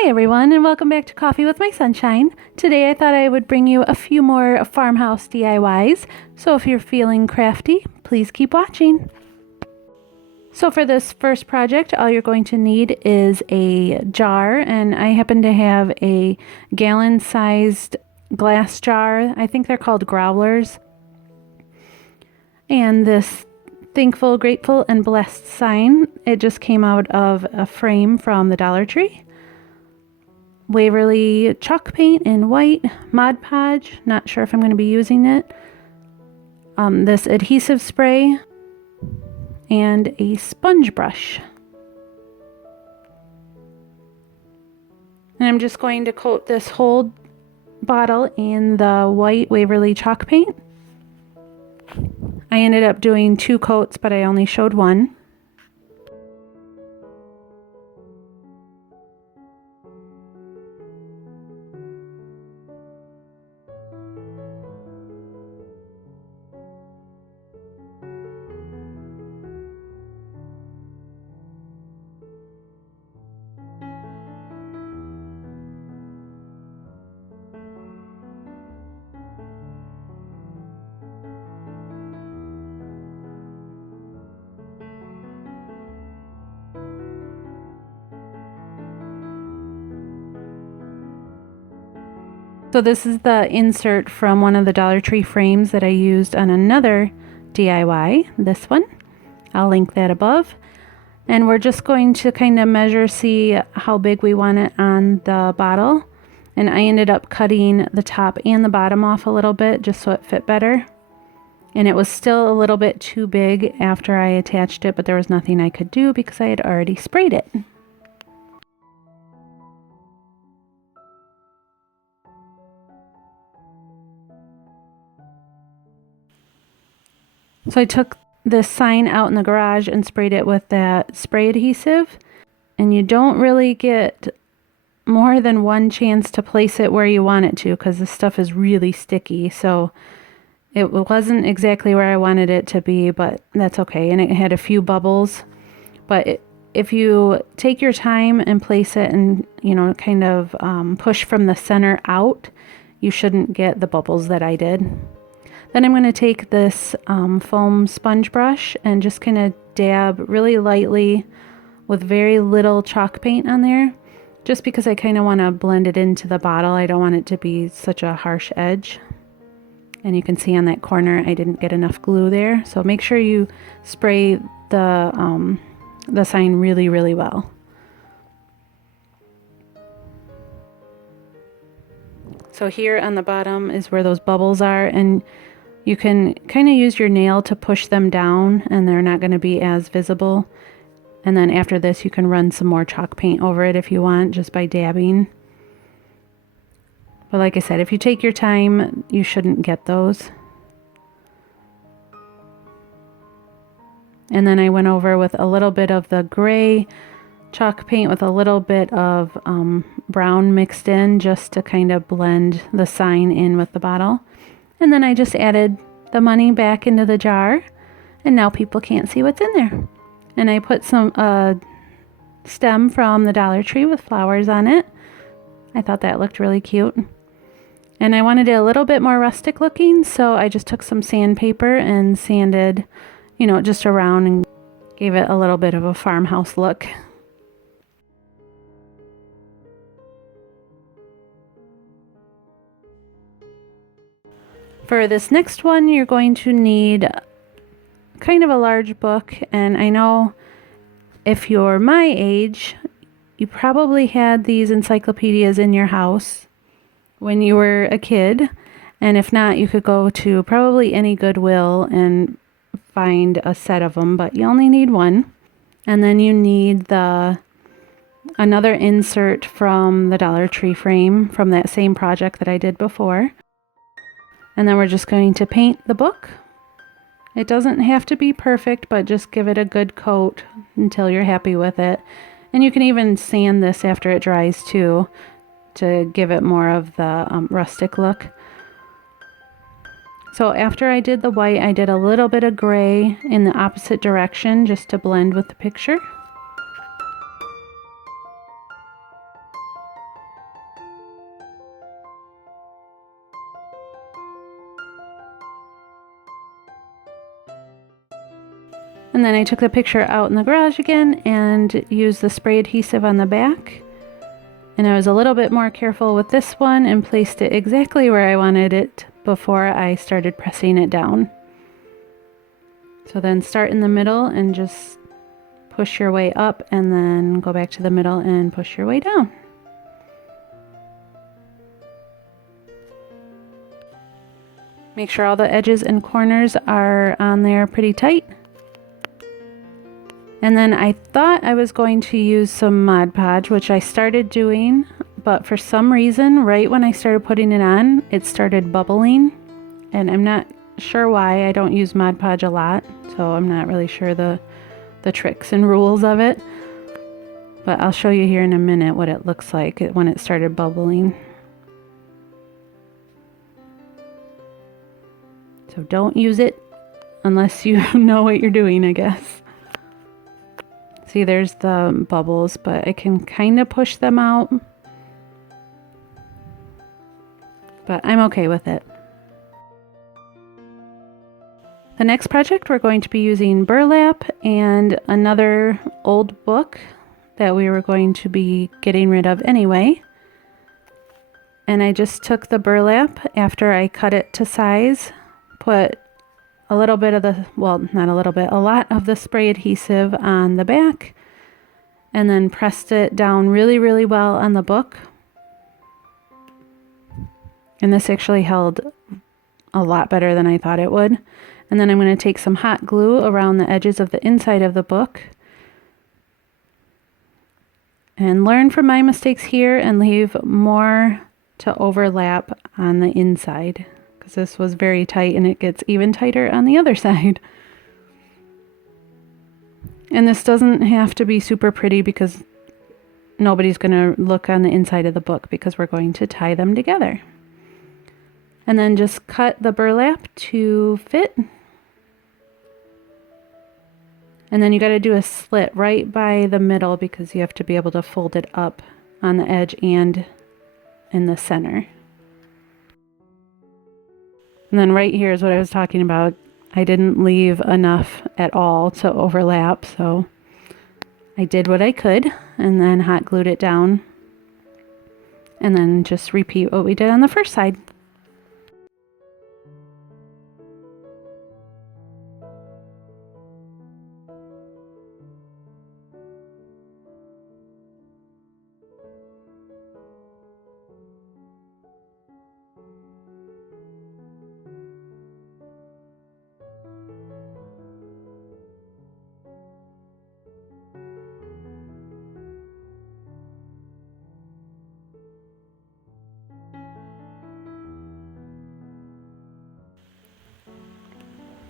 Hi everyone, and welcome back to Coffee with My Sunshine. Today I thought I would bring you a few more farmhouse DIYs, so if you're feeling crafty, please keep watching. So for this first project, all you're going to need is a jar, and I happen to have a gallon-sized glass jar. I think they're called growlers. And this Thankful, Grateful, and Blessed sign, it just came out of a frame from the Dollar Tree. Waverly chalk paint in white, Mod Podge, not sure if I'm going to be using it, this adhesive spray, and a sponge brush. And I'm just going to coat this whole bottle in the white Waverly chalk paint. I ended up doing 2 coats, but I only showed one. So this is the insert from one of the Dollar Tree frames that I used on another DIY, this one. I'll link that above. And we're just going to kind of measure, see how big we want it on the bottle. And I ended up cutting the top and the bottom off a little bit just so it fit better. And it was still a little bit too big after I attached it, but there was nothing I could do because I had already sprayed it. So I took this sign out in the garage and sprayed it with that spray adhesive. And you don't really get more than one chance to place it where you want it to because this stuff is really sticky. So it wasn't exactly where I wanted it to be, but that's okay. And it had a few bubbles. But if you take your time and place it and, kind of push from the center out, you shouldn't get the bubbles that I did. Then I'm going to take this foam sponge brush and just kind of dab really lightly with very little chalk paint on there, just because I kind of want to blend it into the bottle. I don't want it to be such a harsh edge. And you can see on that corner I didn't get enough glue there, so make sure you spray the sign really, really well. So here on the bottom is where those bubbles are, and you can kind of use your nail to push them down and they're not going to be as visible. And then after this you can run some more chalk paint over it if you want, just by dabbing. But like I said, if you take your time, you shouldn't get those. And then I went over with a little bit of the gray chalk paint with a little bit of brown mixed in, just to kind of blend the sign in with the bottle. And then I just added the money back into the jar, and now people can't see what's in there. And I put some stem from the Dollar Tree with flowers on it. I thought that looked really cute. And I wanted it a little bit more rustic looking, so I just took some sandpaper and sanded, just around and gave it a little bit of a farmhouse look. For this next one, you're going to need kind of a large book, and I know if you're my age, you probably had these encyclopedias in your house when you were a kid, and if not, you could go to probably any Goodwill and find a set of them, but you only need one. And then you need another insert from the Dollar Tree frame from that same project that I did before. And then we're just going to paint the book. It doesn't have to be perfect, but just give it a good coat until you're happy with it. And you can even sand this after it dries too, to give it more of the rustic look. So after I did the white, I did a little bit of gray in the opposite direction just to blend with the picture. And then I took the picture out in the garage again and used the spray adhesive on the back. And I was a little bit more careful with this one and placed it exactly where I wanted it before I started pressing it down. So then start in the middle and just push your way up, and then go back to the middle and push your way down. Make sure all the edges and corners are on there pretty tight. And then I thought I was going to use some Mod Podge, which I started doing, but for some reason, right when I started putting it on, it started bubbling. And I'm not sure why. I don't use Mod Podge a lot, so I'm not really sure the tricks and rules of it. But I'll show you here in a minute what it looks like when it started bubbling. So don't use it unless you know what you're doing, I guess. See, there's the bubbles, but I can kind of push them out. But I'm okay with it. The next project, we're going to be using burlap and another old book that we were going to be getting rid of anyway. And I just took the burlap after I cut it to size, put a little bit of the, well, not a little bit, a lot of the spray adhesive on the back, and then pressed it down really, really well on the book. And this actually held a lot better than I thought it would. And then I'm going to take some hot glue around the edges of the inside of the book and learn from my mistakes here and leave more to overlap on the inside. This was very tight, and it gets even tighter on the other side. And this doesn't have to be super pretty because nobody's going to look on the inside of the book because we're going to tie them together. And then just cut the burlap to fit. And then you got to do a slit right by the middle because you have to be able to fold it up on the edge and in the center. And then right here is what I was talking about. I didn't leave enough at all to overlap, so I did what I could and then hot glued it down. And then just repeat what we did on the first side.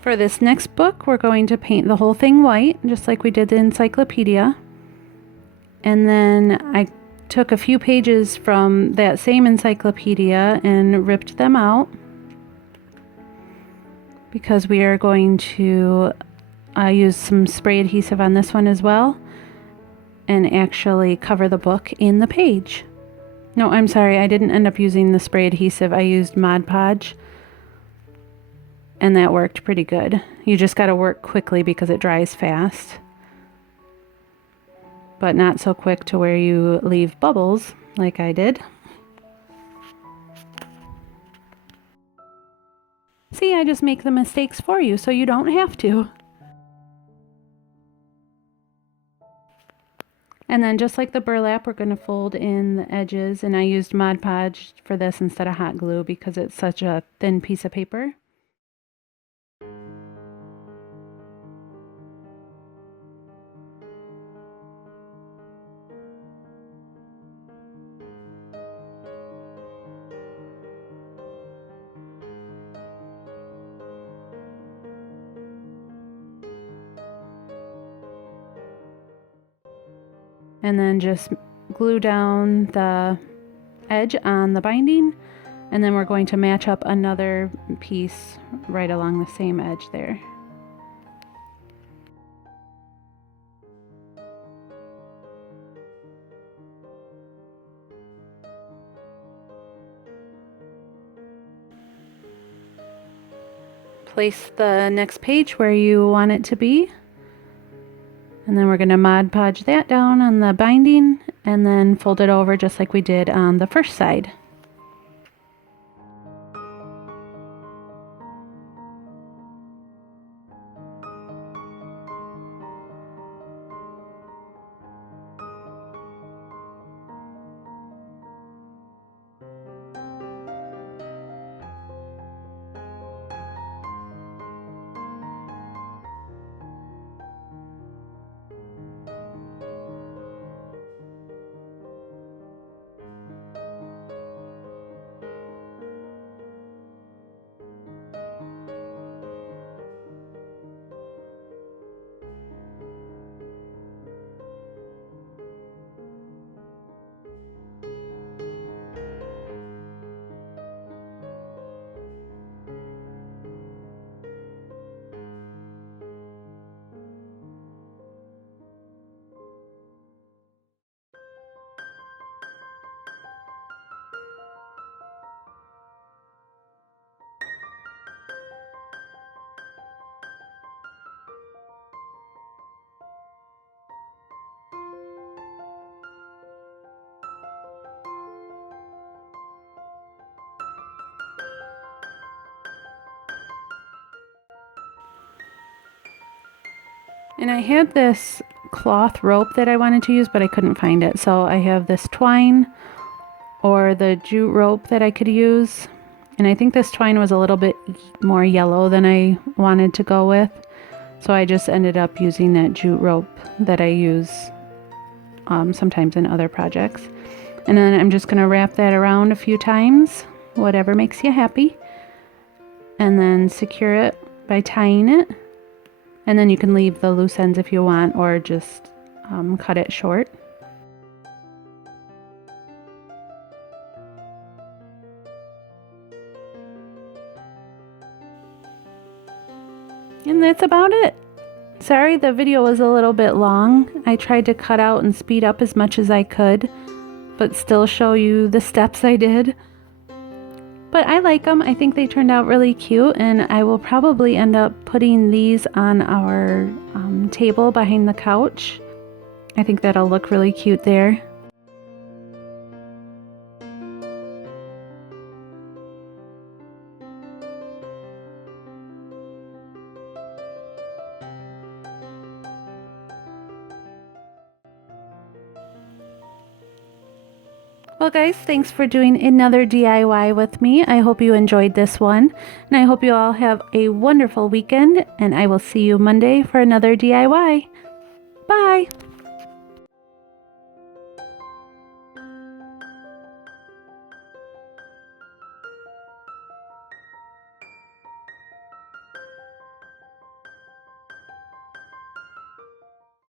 For this next book, we're going to paint the whole thing white, just like we did the encyclopedia. And then I took a few pages from that same encyclopedia and ripped them out because we are going to use some spray adhesive on this one as well and actually cover the book in the page. No, I'm sorry, I didn't end up using the spray adhesive. I used Mod Podge. And that worked pretty good. You just got to work quickly because it dries fast. But not so quick to where you leave bubbles like I did. See, I just make the mistakes for you so you don't have to. And then just like the burlap, we're going to fold in the edges. And I used Mod Podge for this instead of hot glue because it's such a thin piece of paper. And then just glue down the edge on the binding, and then we're going to match up another piece right along the same edge there. Place the next page where you want it to be. And then we're going to Mod Podge that down on the binding and then fold it over just like we did on the first side. And I had this cloth rope that I wanted to use, but I couldn't find it. So I have this twine or the jute rope that I could use. And I think this twine was a little bit more yellow than I wanted to go with. So I just ended up using that jute rope that I use sometimes in other projects. And then I'm just going to wrap that around a few times, whatever makes you happy. And then secure it by tying it. And then you can leave the loose ends if you want, or just cut it short. And that's about it. Sorry the video was a little bit long. I tried to cut out and speed up as much as I could, but still show you the steps I did. But I like them. I think they turned out really cute, and I will probably end up putting these on our table behind the couch. I think that'll look really cute there. Well guys, thanks for doing another DIY with me. I hope you enjoyed this one, and I hope you all have a wonderful weekend, and I will see you Monday for another DIY. Bye!